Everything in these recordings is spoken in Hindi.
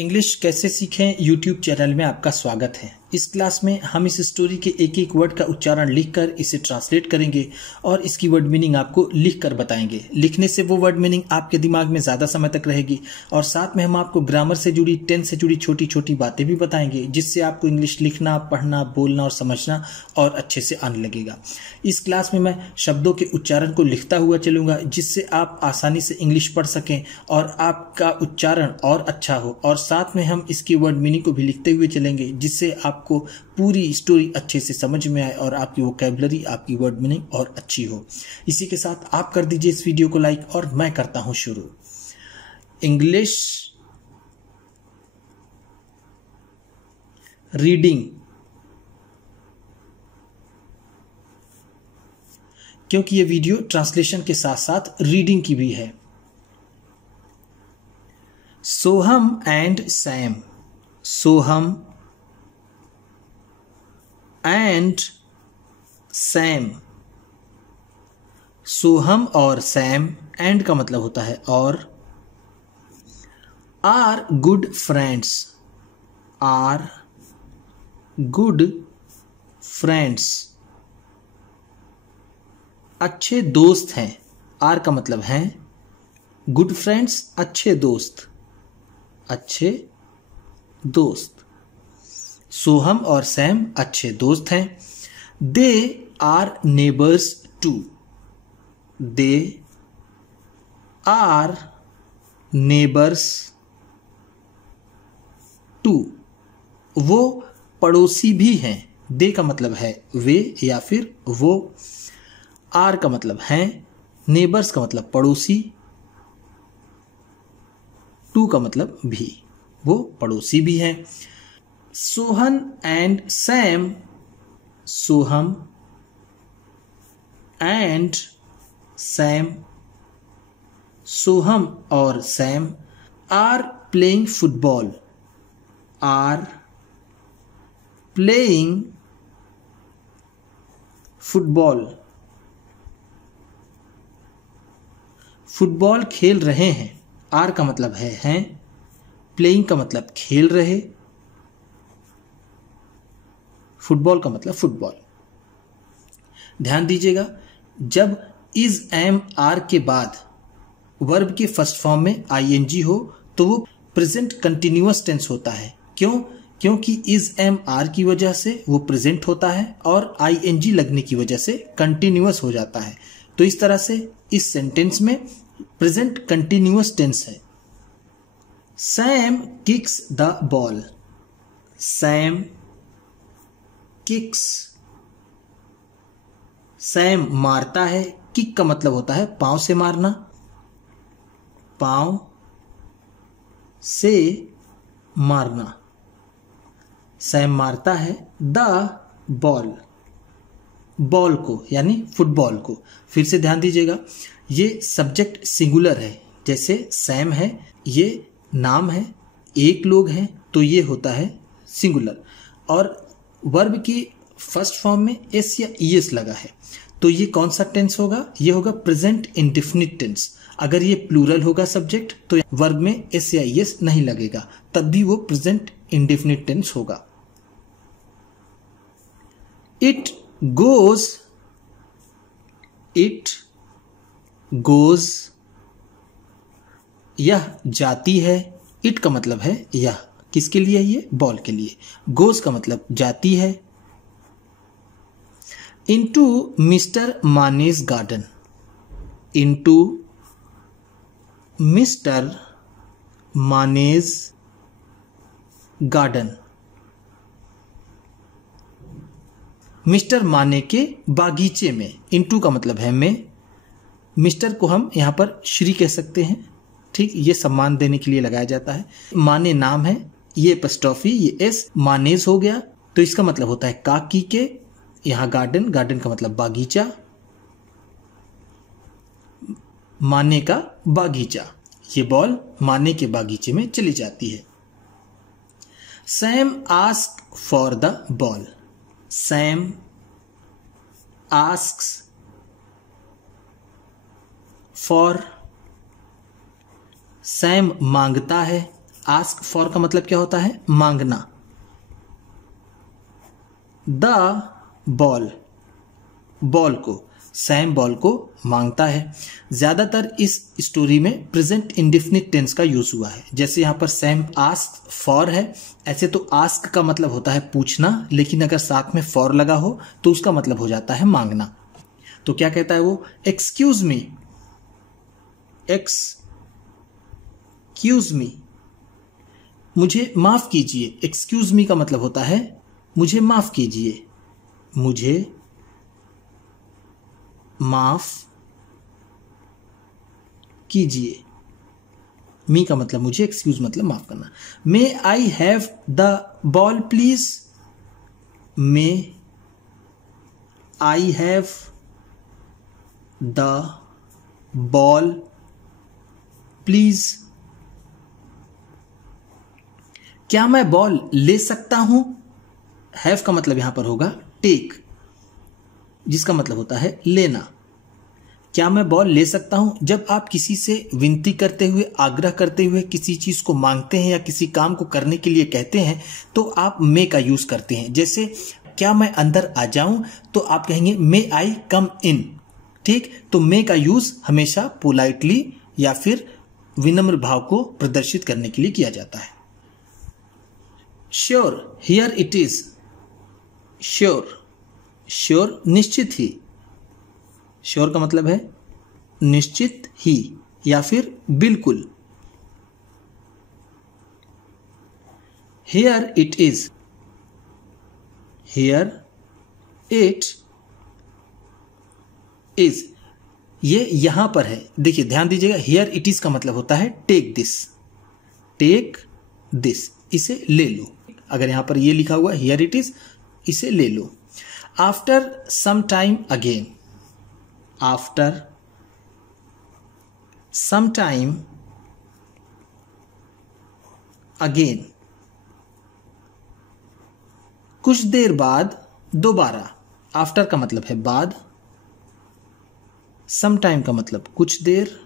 इंग्लिश कैसे सीखें यूट्यूब चैनल में आपका स्वागत है। इस क्लास में हम इस स्टोरी के एक एक वर्ड का उच्चारण लिखकर इसे ट्रांसलेट करेंगे और इसकी वर्ड मीनिंग आपको लिखकर बताएंगे। लिखने से वो वर्ड मीनिंग आपके दिमाग में ज़्यादा समय तक रहेगी और साथ में हम आपको ग्रामर से जुड़ी, टेंस से जुड़ी छोटी छोटी बातें भी बताएंगे, जिससे आपको इंग्लिश लिखना, पढ़ना, बोलना और समझना और अच्छे से आने लगेगा। इस क्लास में मैं शब्दों के उच्चारण को लिखता हुआ चलूँगा, जिससे आप आसानी से इंग्लिश पढ़ सकें और आपका उच्चारण और अच्छा हो, और साथ में हम इसकी वर्ड मीनिंग को भी लिखते हुए चलेंगे, जिससे आपको पूरी स्टोरी अच्छे से समझ में आए और आपकी वोकैबुलरी, आपकी वर्ड मीनिंग और अच्छी हो। इसी के साथ आप कर दीजिए इस वीडियो को लाइक और मैं करता हूं शुरू। इंग्लिश रीडिंग, क्योंकि ये वीडियो ट्रांसलेशन के साथ साथ रीडिंग की भी है। Soham and Sam, Soham and Sam, Soham और सैम, एंड का मतलब होता है और, are good friends, are good friends, अच्छे दोस्त हैं। आर का मतलब है, गुड फ्रेंड्स अच्छे दोस्त, अच्छे दोस्त। सोहम और सैम अच्छे दोस्त हैं। They are neighbours too, they are neighbours too, वो पड़ोसी भी हैं। दे का मतलब है वे या फिर वो, आर का मतलब है, नेबर्स का मतलब पड़ोसी, टू का मतलब भी, वो पड़ोसी भी हैं। Sohan and Sam, Soham and Sam, Soham और Sam are playing football, are playing football, football खेल रहे हैं। आर का मतलब है हैं, प्लेइंग का मतलब खेल रहे, फुटबॉल का मतलब फुटबॉल। ध्यान दीजिएगा, जब इज, एम, आर के बाद वर्ब के फर्स्ट फॉर्म में आईएनजी हो तो वो प्रेजेंट कंटिन्यूअस टेंस होता है। क्यों? क्योंकि इज, एम, आर की वजह से वो प्रेजेंट होता है और आईएनजी लगने की वजह से कंटिन्यूअस हो जाता है। तो इस तरह से इस सेंटेंस में प्रेजेंट कंटिन्यूअस टेंस है। Sam kicks the ball, Sam kicks, Sam मारता है। किक का मतलब होता है पांव से मारना, पांव से मारना। सैम मारता है द बॉल, बॉल को यानी फुटबॉल को। फिर से ध्यान दीजिएगा, ये सब्जेक्ट सिंगुलर है। जैसे सैम है, ये नाम है, एक लोग हैं, तो ये होता है सिंगुलर। और वर्ब की फर्स्ट फॉर्म में एस या ईएस लगा है, तो ये कौन सा टेंस होगा? ये होगा प्रेजेंट इंडेफिनिट टेंस। अगर ये प्लूरल होगा सब्जेक्ट तो वर्ब में एस या ईएस नहीं लगेगा, तब भी वो प्रेजेंट इंडेफिनिट टेंस होगा। इट गोज, इट गोज, यह जाती है। इट का मतलब है यह, किसके लिए? ये बॉल के लिए। गोज का मतलब जाती है। Into mister Mane's garden, into mister Mane's garden, mister Mane के बागीचे में। इनटू का मतलब है में, मिस्टर को हम यहां पर श्री कह सकते हैं, ठीक, ये सम्मान देने के लिए लगाया जाता है। माने नाम है, ये एपस्ट्रॉफी, ये एस, मानेज हो गया, तो इसका मतलब होता है काकी के। यहां गार्डन, गार्डन का मतलब बागीचा, माने का बागीचा। ये बॉल माने के बागीचे में चली जाती है। Sam ask for the ball, Sam asks for, Sam मांगता है, आस्क फॉर का मतलब क्या होता है? मांगना। द बॉल, बॉल को, सैम बॉल को मांगता है। ज्यादातर इस स्टोरी में प्रेजेंट इंडेफिनिट टेंस का यूज हुआ है। जैसे यहां पर सैम आस्क फॉर है, ऐसे तो आस्क का मतलब होता है पूछना, लेकिन अगर साथ में फॉर लगा हो तो उसका मतलब हो जाता है मांगना। तो क्या कहता है वो? एक्सक्यूज मी, एक्सक्यूज मी, मुझे माफ कीजिए। एक्सक्यूज मी का मतलब होता है मुझे माफ कीजिए, मुझे माफ कीजिए। मी का मतलब मुझे, एक्सक्यूज मतलब माफ करना। May I have the ball please, may I have the ball please. क्या मैं बॉल ले सकता हूं? हैव का मतलब यहां पर होगा टेक, जिसका मतलब होता है लेना। क्या मैं बॉल ले सकता हूं? जब आप किसी से विनती करते हुए, आग्रह करते हुए किसी चीज को मांगते हैं या किसी काम को करने के लिए कहते हैं तो आप मे का यूज करते हैं। जैसे क्या मैं अंदर आ जाऊं, तो आप कहेंगे मे आई कम इन। ठीक, तो मे का यूज हमेशा पोलाइटली या फिर विनम्र भाव को प्रदर्शित करने के लिए किया जाता है। Sure, here it is. Sure, sure निश्चित ही। श्योर का मतलब है निश्चित ही या फिर बिल्कुल। Here it is, here it is, ये यहां पर है। देखिए ध्यान दीजिएगा, हियर इट इज का मतलब होता है टेक दिस, टेक दिस, इसे ले लो। अगर यहां पर ये लिखा हुआ हियर इट इज, इसे ले लो। After some time again, after some time again, कुछ देर बाद दोबारा। आफ्टर का मतलब है बाद, सम टाइम का मतलब कुछ देर,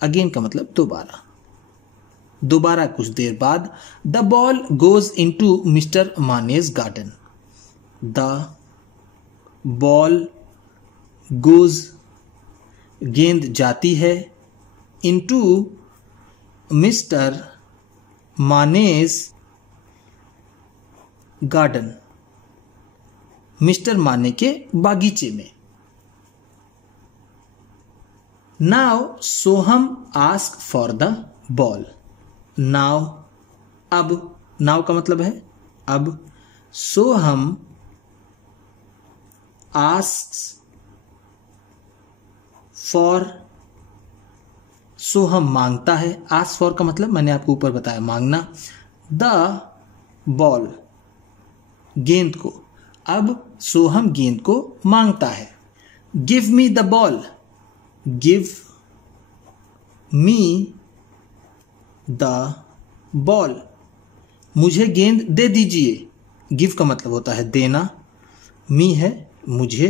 अगेन का मतलब दोबारा, दोबारा कुछ देर बाद। The ball goes into mister Mane's garden. The ball goes, गेंद जाती है, into mister Mane's garden, mister Mane के बागीचे में। Now Soham ask for the ball. Now, अब, नाउ का मतलब है अब। सोहम आस्क्स फॉर, सोहम मांगता है। आस्क फॉर का मतलब मैंने आपको ऊपर बताया मांगना। द बॉल, गेंद को। अब सोहम गेंद को मांगता है। Give me the ball, give me the ball, मुझे गेंद दे दीजिए। गिव का मतलब होता है देना, मी है मुझे,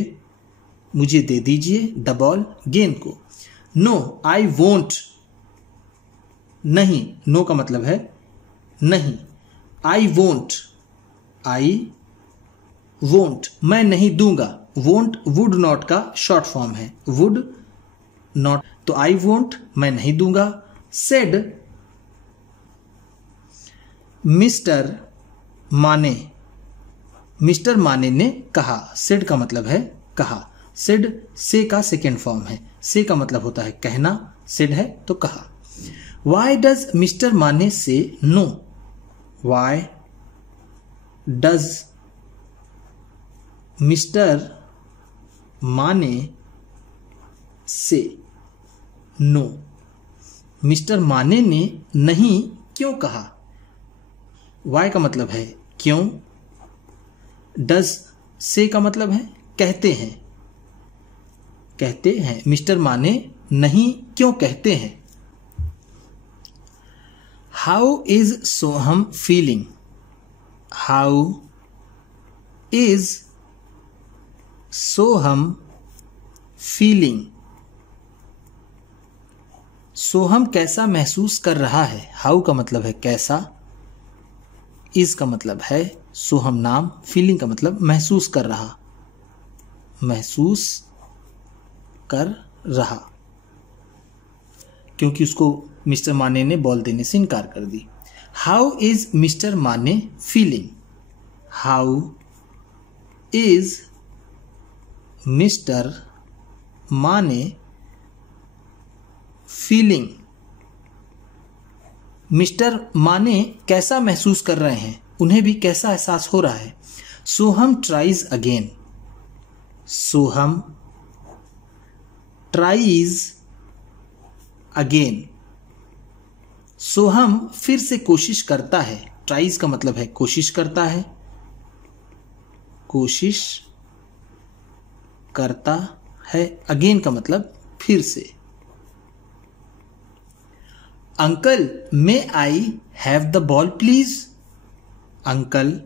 मुझे दे दीजिए द बॉल, गेंद को। नो आई वोंट, नहीं, नो का मतलब है नहीं। आई वोंट, आई वोंट, मैं नहीं दूंगा। वोंट वुड नॉट का शॉर्ट फॉर्म है, वुड नॉट, तो आई वोंट, मैं नहीं दूंगा। सेड मिस्टर माने, मिस्टर माने ने कहा। सेड का मतलब है कहा। सेड से का सेकेंड फॉर्म है। से का मतलब होता है कहना, सेड है तो कहा। वाई डज मिस्टर माने से नो, वाई डज मिस्टर माने से नो, मिस्टर माने ने नहीं क्यों कहा। वाई का मतलब है क्यों। डज से का मतलब है कहते हैं, कहते हैं। मिस्टर माने नहीं क्यों कहते हैं। How is Soham feeling, how is Soham feeling, Soham कैसा महसूस कर रहा है, हाउ का मतलब है कैसा, इज का मतलब है सोहम नाम, फीलिंग का मतलब महसूस कर रहा, महसूस कर रहा, क्योंकि उसको मिस्टर माने ने बॉल देने से इनकार कर दी। हाउ इज मिस्टर माने फीलिंग, हाउ इज मिस्टर माने फीलिंग, मिस्टर माने कैसा महसूस कर रहे हैं, उन्हें भी कैसा एहसास हो रहा है। सोहम ट्राइज अगेन, सोहम ट्राइज अगेन, सोहम फिर से कोशिश करता है, ट्राइज का मतलब है कोशिश करता है, कोशिश करता है, अगेन का मतलब फिर से। Uncle may I have the ball please, uncle,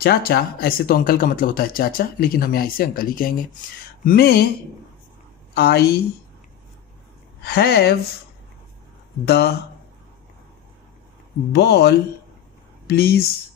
चाचा, ऐसे तो अंकल का मतलब होता है चाचा, लेकिन हम यहां इसे अंकल ही कहेंगे। May I have the ball please,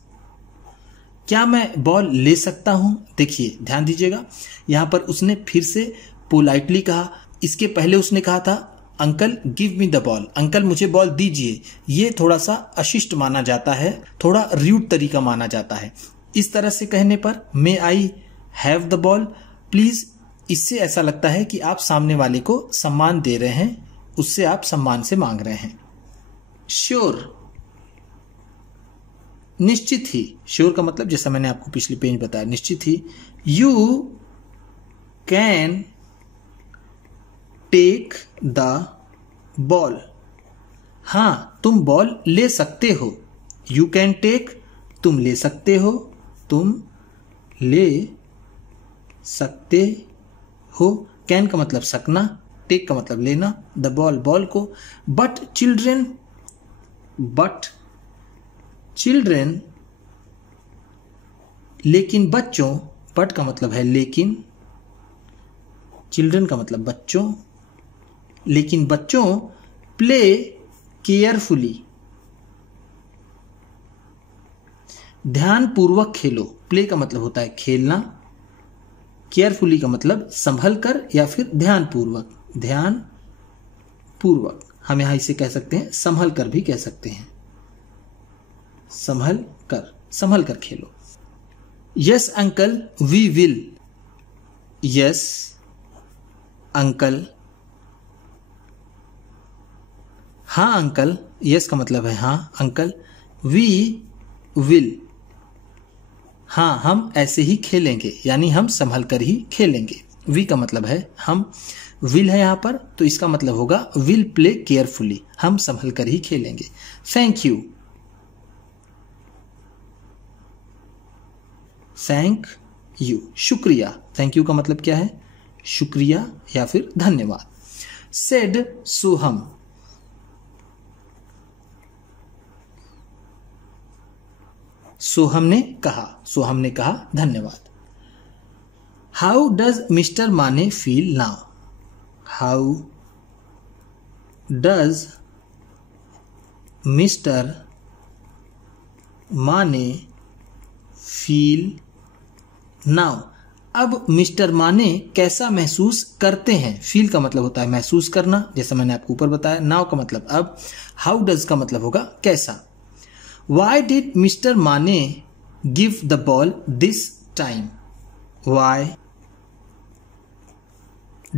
क्या मैं बॉल ले सकता हूं। देखिए ध्यान दीजिएगा, यहां पर उसने फिर से पोलाइटली कहा, इसके पहले उसने कहा था uncle give me the ball, uncle मुझे बॉल दीजिए, ये थोड़ा सा अशिष्ट माना जाता है, थोड़ा र्यूड तरीका माना जाता है। इस तरह से कहने पर may I have the ball please, इससे ऐसा लगता है कि आप सामने वाले को सम्मान दे रहे हैं, उससे आप सम्मान से मांग रहे हैं। श्योर, निश्चित ही, श्योर का मतलब जैसा मैंने आपको पिछले पेज बताया निश्चित ही। You can take the ball, हां तुम बॉल ले सकते हो, यू कैन टेक तुम ले सकते हो, तुम ले सकते हो, कैन का मतलब सकना, टेक का मतलब लेना, द बॉल बॉल को। बट चिल्ड्रेन, लेकिन बच्चों, बट का मतलब है लेकिन, चिल्ड्रन का मतलब बच्चों, लेकिन बच्चों प्ले केयरफुली, ध्यानपूर्वक खेलो, प्ले का मतलब होता है खेलना, केयरफुली का मतलब संभल कर या फिर ध्यानपूर्वक, ध्यानपूर्वक, हम यहां इसे कह सकते हैं संभल कर भी कह सकते हैं, संभल कर खेलो। Yes uncle we will, yes uncle, हाँ अंकल, यस का मतलब है हाँ अंकल, वी विल, हाँ हम ऐसे ही खेलेंगे, यानी हम संभल कर ही खेलेंगे। वी का मतलब है हम, विल है यहां पर, तो इसका मतलब होगा विल प्ले केयरफुली, हम संभल कर ही खेलेंगे। थैंक यू, थैंक यू, शुक्रिया, थैंक यू का मतलब क्या है शुक्रिया या फिर धन्यवाद। सेड सोहम, सोहम ने कहा धन्यवाद। हाउ डज मिस्टर माने feel now, how does mister माने फील नाउ, अब मिस्टर माने कैसा महसूस करते हैं, फील का मतलब होता है महसूस करना, जैसा मैंने आपको ऊपर बताया, नाउ का मतलब अब, हाउ डज का मतलब होगा कैसा। Why did Mr. Mane give the ball this time? Why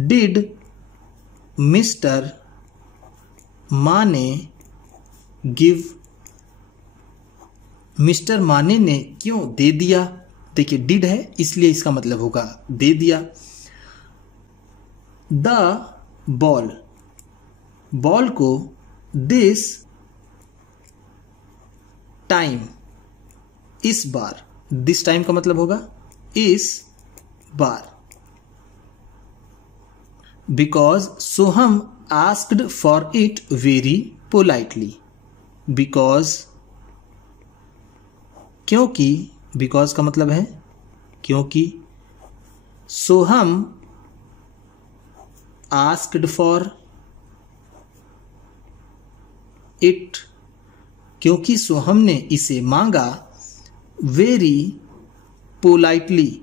did Mr. Mane give? Mister माने ने क्यों दे दिया, देखिए डिड है इसलिए इसका मतलब होगा दे दिया। द बॉल, बॉल को, दिस टाइम, इस बार, दिस टाइम का मतलब होगा इस बार। Because Soham asked for it very politely, because, क्योंकि, बिकॉज का मतलब है क्योंकि, सोहम आस्क्ड फॉर इट, क्योंकि सो हमने इसे मांगा, वेरी पोलाइटली,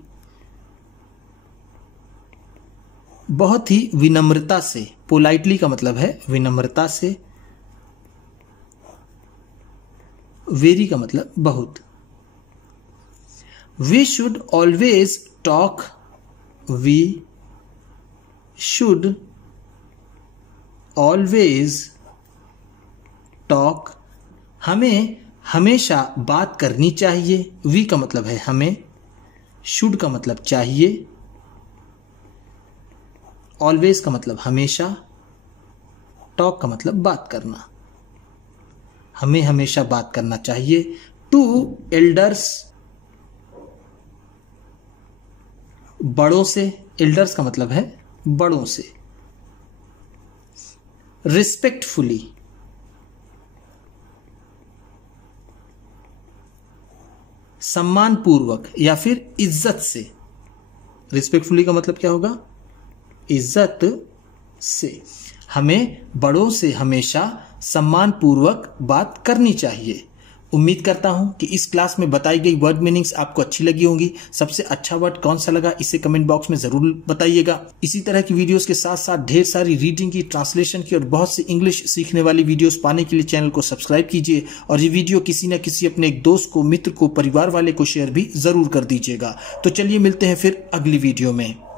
बहुत ही विनम्रता से। पोलाइटली का मतलब है विनम्रता से, वेरी का मतलब बहुत। We should always talk, we should always talk, हमें हमेशा बात करनी चाहिए। वी का मतलब है हमें, शुड का मतलब चाहिए, ऑलवेज का मतलब हमेशा, टॉक का मतलब बात करना। हमें हमेशा बात करना चाहिए। टू एल्डर्स, बड़ों से, एल्डर्स का मतलब है बड़ों से। रिस्पेक्टफुली, सम्मानपूर्वक या फिर इज्जत से। रिस्पेक्टफुली का मतलब क्या होगा? इज्जत से। हमें बड़ों से हमेशा सम्मानपूर्वक बात करनी चाहिए। उम्मीद करता हूं कि इस क्लास में बताई गई वर्ड मीनिंग्स आपको अच्छी लगी होंगी। सबसे अच्छा वर्ड कौन सा लगा इसे कमेंट बॉक्स में जरूर बताइएगा। इसी तरह की वीडियोस के साथ साथ ढेर सारी रीडिंग की, ट्रांसलेशन की और बहुत सी इंग्लिश सीखने वाली वीडियोस पाने के लिए चैनल को सब्सक्राइब कीजिए और ये वीडियो किसी न किसी अपने एक दोस्त को, मित्र को, परिवार वाले को शेयर भी जरूर कर दीजिएगा। तो चलिए मिलते हैं फिर अगली वीडियो में।